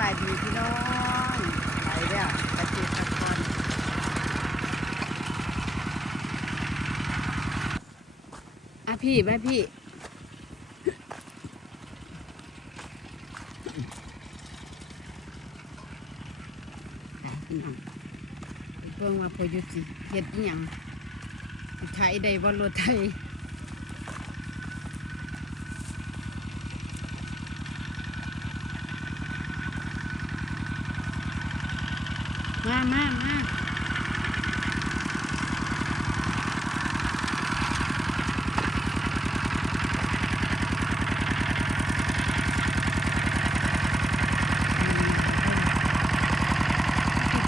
บายดีพี่น้องไปแล้วกระเจิดกระกอนอะพี่แม่พี่เบิ่งว่าพอยุดสิเฮ็ดอีหยังไทยได้บ่รถไทย มามามา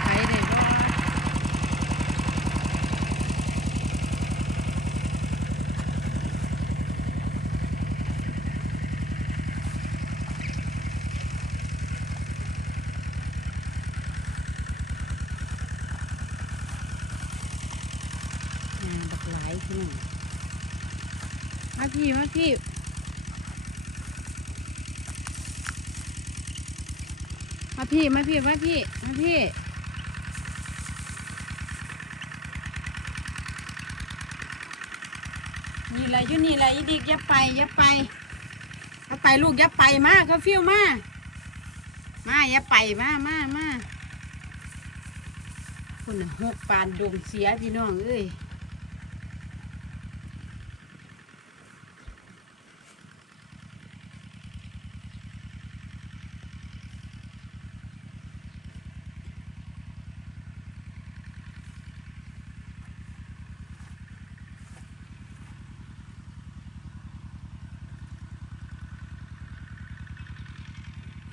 ไปได้บ่งานบักหลายพี่น้อง มาพี่มาพี่มาพี่มาพี่มาพี่มาพี่นี่แหละอยู่นี่แหละอีดิกอย่าไปอย่าไปอย่าไปลูกอย่าไปมากเขาฟิวมากมาอย่าไปมามามาคนหกปานดงเสียพี่น้องเอ้ย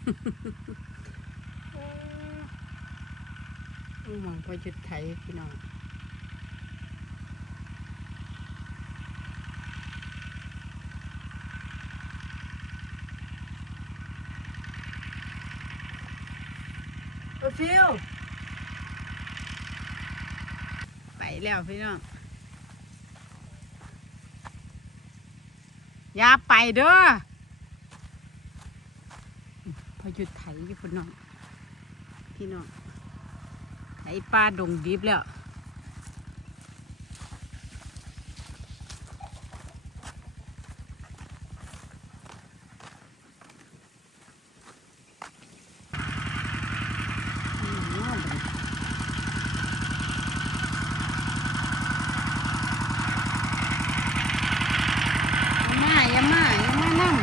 อืมพอจุดไทยพี่น้องโอ้ฟิวไปแล้วพี่น้องอย่าไปเด้อ หยุดไถอยู่พี่น้องพี่น้องไอ้ปลาดงดิบแล้ว อืมอย่ามาอย่ามาอย่ามานั่ง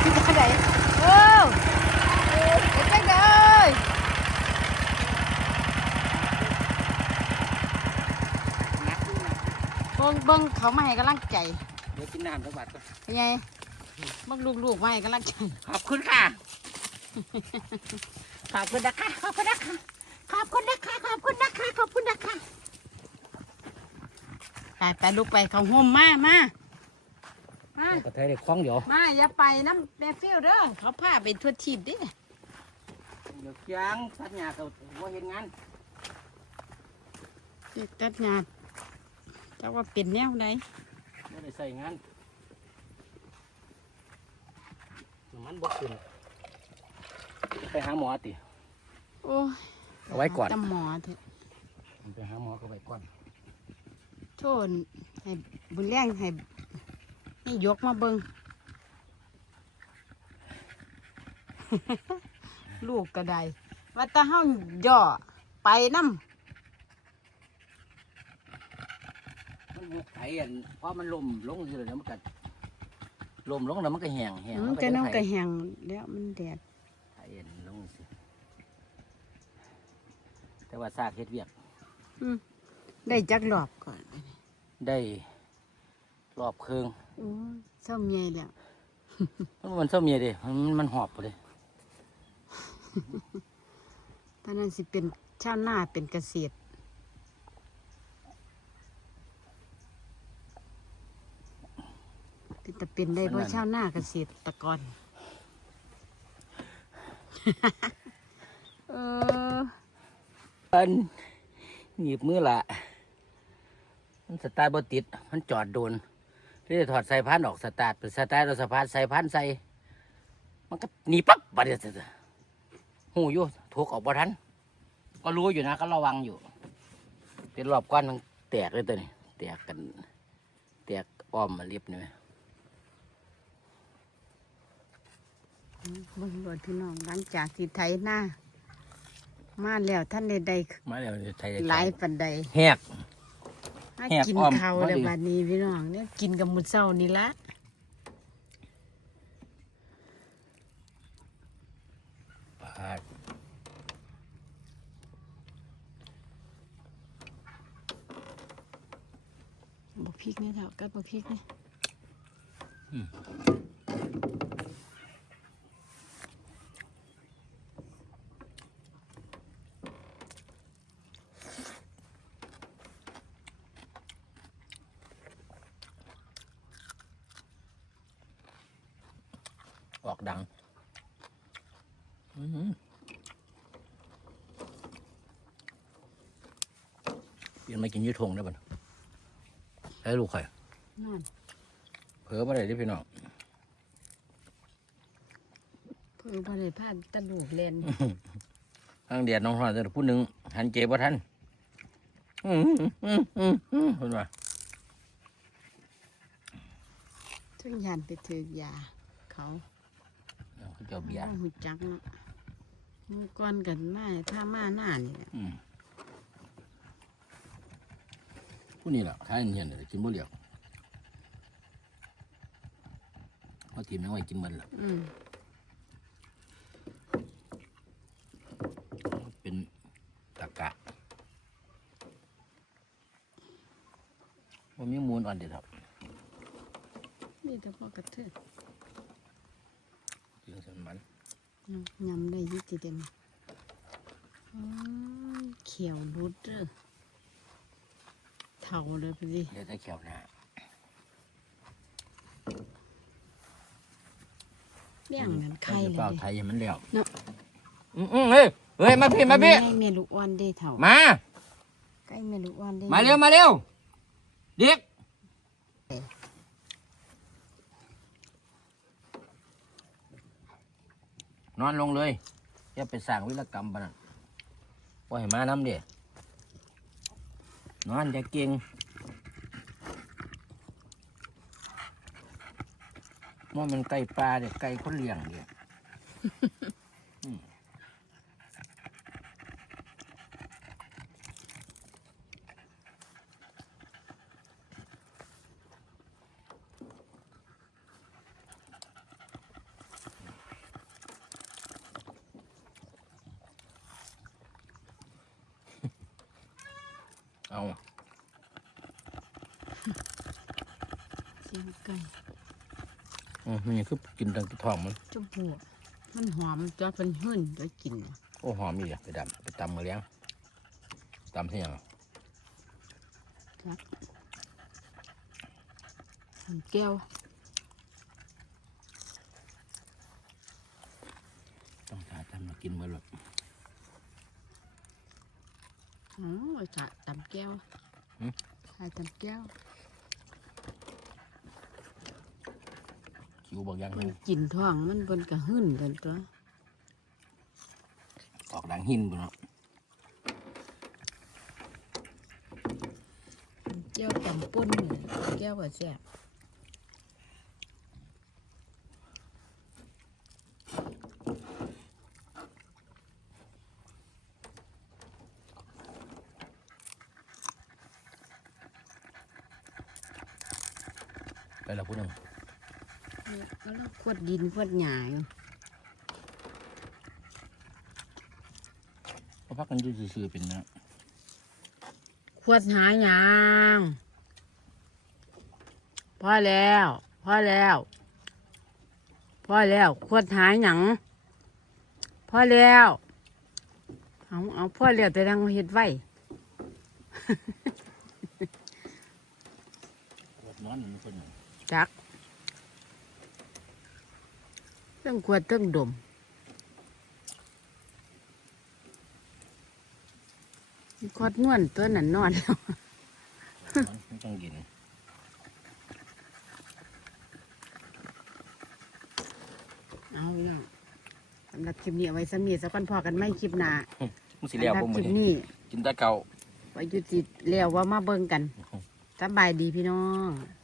ที่จะไหนโอ้เอ้ยไปจังเลยเบิ้งเบิ้งเขามาให้กำลังใจเดี๋ยวกินน้ำสักบาทก่อนเป็นไงเบิ้งลูกๆมาให้กำลังใจขอบคุณค่ะ ขอบคุณนะคะขอบคุณนะคะขอบคุณนะคะขอบคุณนะคะขอบคุณนะคะไปไปลูกไปเขาห่มมามามากระเทยเด็กคล้องเดี๋ยวมาอย่าไปน้ำแม่ฟิวเด้อเขาพาไปทั่วทีบเดิเดี๋ยวเคียงทัดหญ้าเขาว่าเห็นงานเด็กตัดงาน แต่ว่าเป็นแนวใดไม่ได้ใส่งานน้ำมันบกขึ้นไปหาหมอติโอ้ยเอาไว้ก่อนตำหมอเถอะไปหาหมอก็ไว้ก่อนโทษให้บุญแรงให้ให้ยกมาเบิง ลูกก็ได้ว่าแตาเฮาย่อไปน้มันหุบ ไถอันเพราะมันลมลงสิเลยแล้วมันก็ลมลงแล้วมันก็แห้งแห้งำมันจะน้ำกระแหงแล้วมันแดดไถอันลงสิแต่ว่าซากเฮ็ดเวียกอืมได้จักหลอบก่อน ได้รอบเคืองโอ้ยเศร้าเมียแล้วมันมันเศร้าเมียเดิมันมันหอบไปเลยตอนนั้นสิเป็นชาวนาเป็นเกษตร เป็นแต่เป็นได้เพราะชาวนาเกษตรกร เอออันหยิบมือละมันสตาร์ทบ่ติด มันจอดโดนที่จะถอดสายพันธุ์ออกสตาร์ทเป็นสตาร์ทเราสะพานสายพันธุ์ใส่ มันก็หนีปั๊บบัดเดียวเสร็จหูอยู่ถูกออกบ่ทัน ก็รู้อยู่นะก็ระวังอยู่ เป็นรอบก้อนมันแตกเลยตัวนี้แตกกัน แตกอ้อมมาเรียบนี่ไหม เบิ่งรถพี่น้องหลังจากที่ไถหน้ามาแล้วท่านใดใดมาแล้วไทยหลายปันใดแหก มาแหกกินอ้อมข้าวพอดี แล้วบัดนี้พี่น้องเนี่ยกินกับมื้อเช้านี่ละปาดบ่พริกนี่เถอะกัดบ่พริกนี่ออกดังอื้อหือ เปลี่ยนมากินอยูทงได้ป่ะให้ลูกใครนั่นเผลอมาได้ที่พี่น้องเพิ่นบ่ได้พาตะลูกเล่นทางเดียดน้องหอยแต่ผู้หนึ่งหันเจ็บว่าท่านอื้อหืออื้อหืออื้อเห็นป่ะถึงยันไปถือยาเขา เขาเจ้าเบียร์บ่ฮู้จักเนาะ มื้อก่อนกันมาถ้ามาหน้านี่แหละอืมผู้นี้แหละท้ายเห็นเลยกินบ่เหลียวเขาทีมน้องไว้กินมันละอืมเป็นตะกะว่ามีมูลอ่อนเด็ดครับนี่แต่พอกระเทิด กินสันมัน ยำได้อยี่จิเดนอ๋อเขียวรุดเด้อเท่าเลยพอดีเดี๋ยวจะเขียวหน้าเลี้ยงเหมือนไข่จะเลเปล่ายไทยให้มันแล้วเนาะอืมอืมเฮ้ยเฮ้ยมาพี่มาพี่ใกล้เมลูกอ้วนได้เท่ามาใกล้เมลูกอ้วนได้มาเร็วมาเร็วเด็ก นอนลงเลยอย่าไปสร้างวิรกรรมปะนะปล่อยให้มาน้ำเดียนอนจะเก่งว่ามันไก่ปลาเด็กไก่คนเลี้ยงเดีย อืมเอา เสียง ไก่อืมนี่คือกินตังท้องมันจมูกมันหอมตัวเป็นหื่นตัวกินน่ะโอ้หอมอีกอะไปดำไปตำมาเลี้ยงตำที่ยังครับหอมแก้วต้องหาทำมากินมาหลดอ๋อสะตำแก้วใส่ตำแก้ว คิวบอกยังมันกินท้องมันบนกระหื่นกันตัวออกดังหินบุเนาะแก้วตำป่นนี่แก้วก็แซ่บ ไปแล้วพูดหนึ่ง เนี่ยก็แล้ วขวดดินขวดหญ้าอยู่ก็พักกันอยู่ซื่อๆเป็นนะขวดหาหยางพอแล้วพอแล้วพอแล้วขวดหาหยังพอแล้วเอาเอาพอแล้วแต่ดังเฮ็ดไว้ขวดนอนมันคนหนึ่งจัก เรื่องขวดเรื่องดมขวดนวลตัวนั้นนอนแล้วนอนต้องกินเอาพี่น้องสำหรับคลิปนี้เอาไว้สำนีสักวันพอกันไม่คลิปหน้ามันสิสำหเลี้ยวรับบ่คมื้ลิอปนี้นี้กินแต่เก่าไว้ยุติเลี้ยวว่ามาเบิ่งกันสบายดีพี่น้องส